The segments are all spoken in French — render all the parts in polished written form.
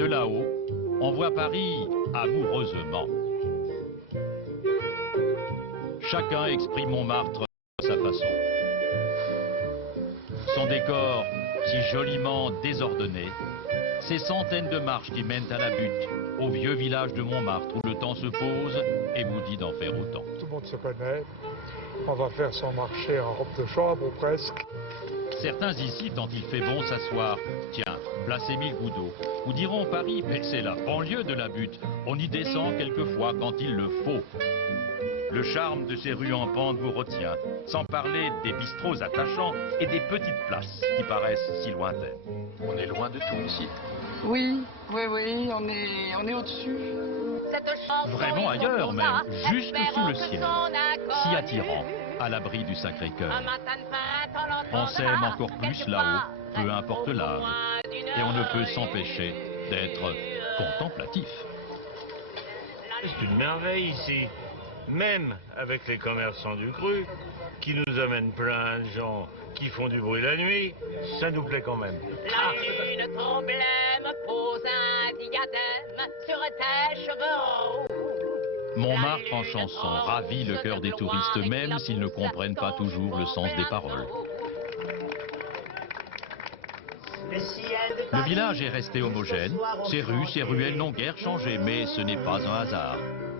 De là-haut, on voit Paris amoureusement. Chacun exprime Montmartre à sa façon. Son décor si joliment désordonné, ces centaines de marches qui mènent à la butte, au vieux village de Montmartre où le temps se pose et vous dit d'en faire autant. Tout le monde se connaît, on va faire son marché en robe de chambre ou presque. Certains ici, tant il fait bon s'asseoir, tiens, place Émile Goudot, ou diront Paris, mais c'est la banlieue de la butte, on y descend quelquefois quand il le faut. Le charme de ces rues en pente vous retient, sans parler des bistrots attachants et des petites places qui paraissent si lointaines. On est loin de tout ici. Oui, on est au-dessus. Vraiment ailleurs même, juste sous le ciel, si attirant, à l'abri du Sacré-Cœur. On s'aime encore plus là-haut, peu importe l'âge, et on ne peut s'empêcher d'être contemplatif. C'est une merveille ici, même avec les commerçants du cru, qui nous amènent plein de gens qui font du bruit la nuit, ça nous plaît quand même. La lune t'emblème pose un diadème sur tes cheveux roux. Montmartre en chanson ravit le cœur des touristes, même s'ils ne comprennent pas toujours le sens des paroles. Le village est resté homogène, ses rues, ses ruelles n'ont guère changé, mais ce n'est pas un hasard.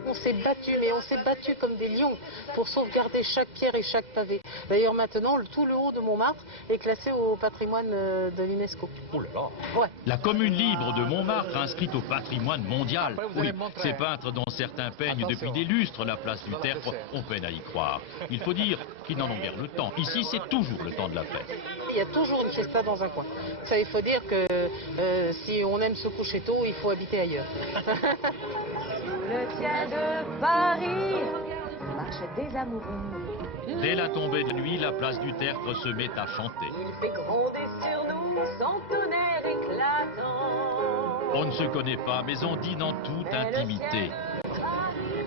On s'est battu, mais on s'est battu comme des lions pour sauvegarder chaque pierre et chaque pavé. D'ailleurs maintenant, tout le haut de Montmartre est classé au patrimoine de l'UNESCO. Oh là là. Ouais. La commune libre de Montmartre inscrite au patrimoine mondial. Oui, ces peintres dont certains peignent depuis des lustres la place du Tertre, on peine à y croire. Il faut dire qu'ils n'en ont guère le temps. Ici, c'est toujours le temps de la fête. Il y a toujours une fiesta dans un coin. Ça, il faut dire que si on aime se coucher tôt, il faut habiter ailleurs. Le ciel de Paris marche des amoureux. Dès la tombée de nuit, la place du Tertre se met à chanter. Il fait gronder sur nous son tonnerre éclatant. On ne se connaît pas, mais on dîne en toute intimité,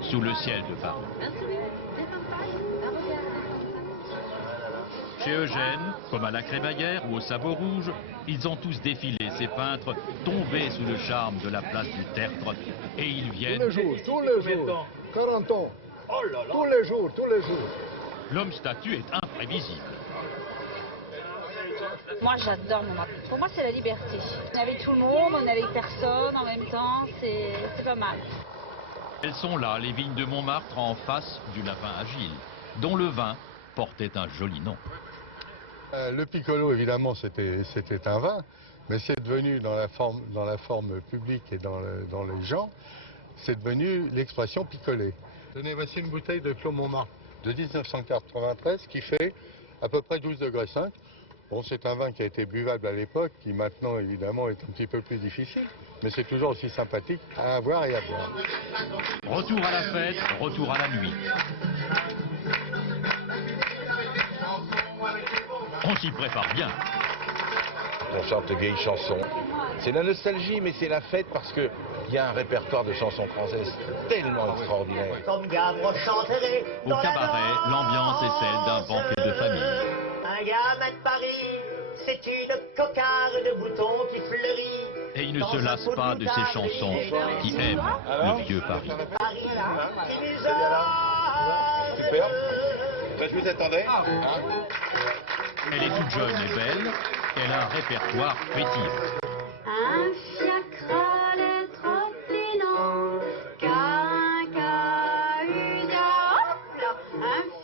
sous le ciel de Paris. Chez Eugène, comme à la Crémaillère ou au Sabot Rouge, ils ont tous défilé, ces peintres tombés sous le charme de la place du Tertre, et ils viennent... Tous les jours, 40 ans, tous les jours. L'homme-statue est imprévisible. Moi j'adore Montmartre. Pour moi c'est la liberté. On est avec tout le monde, on est avec personne en même temps, c'est pas mal. Elles sont là, les vignes de Montmartre, en face du Lapin Agile, dont le vin portait un joli nom. Le piccolo, évidemment, c'était un vin, mais c'est devenu, dans la forme publique et dans les gens, c'est devenu l'expression picolé. Tenez, voici une bouteille de Clos Montmartre de 1993 qui fait à peu près 12,5 degrés. Bon, c'est un vin qui a été buvable à l'époque, qui maintenant, évidemment, est un petit peu plus difficile, mais c'est toujours aussi sympathique à avoir et à boire. Retour à la fête, retour à la nuit. On s'y prépare bien. On chante de vieilles chansons. C'est la nostalgie, mais c'est la fête parce qu'il y a un répertoire de chansons françaises tellement extraordinaire. Au cabaret, l'ambiance est celle d'un banquet de famille. Un gamin de Paris, c'est une cocarde de boutons qui fleurit. Et il ne se lasse pas de ces chansons qui aiment le vieux Paris. Super. Ça, je vous attendais. Elle est toute jeune et belle, elle a un répertoire pétillant. Un fiacre allait trottinant, un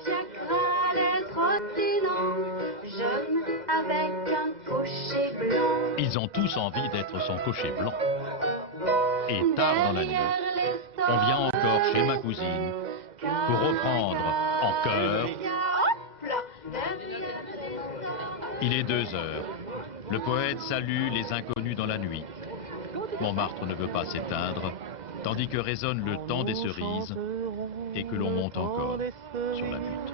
fiacre allait trottinant, jeune avec un cocher blanc. Ils ont tous envie d'être son cocher blanc. Et tard dans la nuit, on vient encore chez ma cousine pour reprendre en chœur. Il est 2 heures. Le poète salue les inconnus dans la nuit. Montmartre ne veut pas s'éteindre, tandis que résonne le temps des cerises et que l'on monte encore sur la butte.